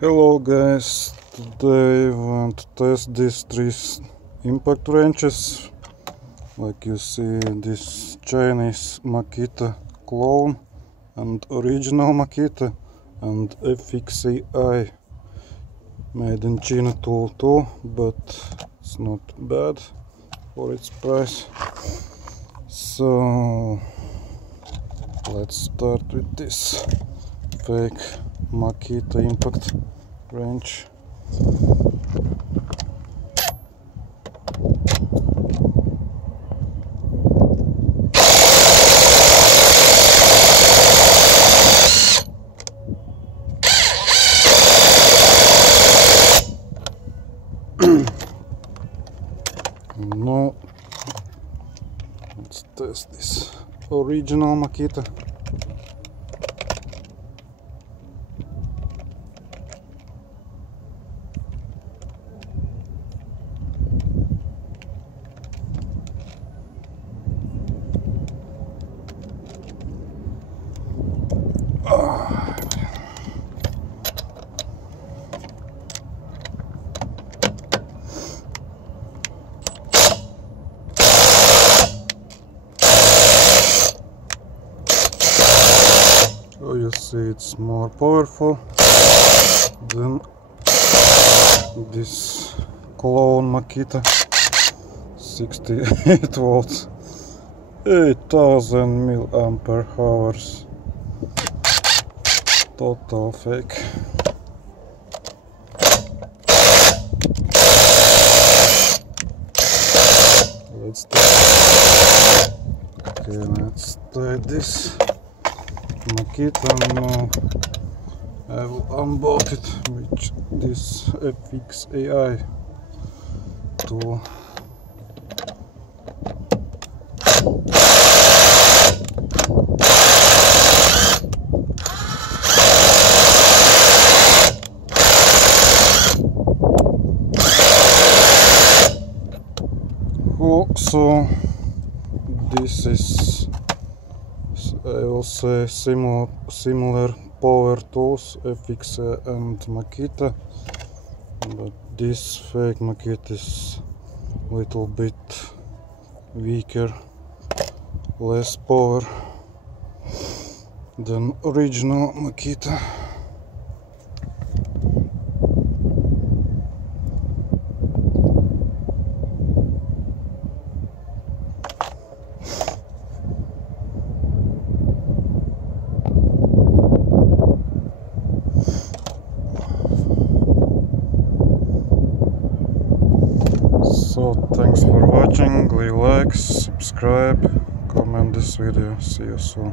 Hello guys, today I want to test these three impact wrenches. Like you see, this Chinese Makita clone and original Makita and FXA made in China tool too, but it's not bad for its price. So let's start with this Fake Makita impact wrench. Now let's test this original Makita. So you see it's more powerful than this clone Makita. 68 volts, 8000 milliampere hours. Total fake. Let's try this Makita. Now I will unbolt it with this FXA tool. Also, this is, I will say, similar power tools, FXA and Makita, but this fake Makita is a little bit weaker, less power than original Makita. So thanks for watching, leave likes, subscribe, comment this video, see you soon.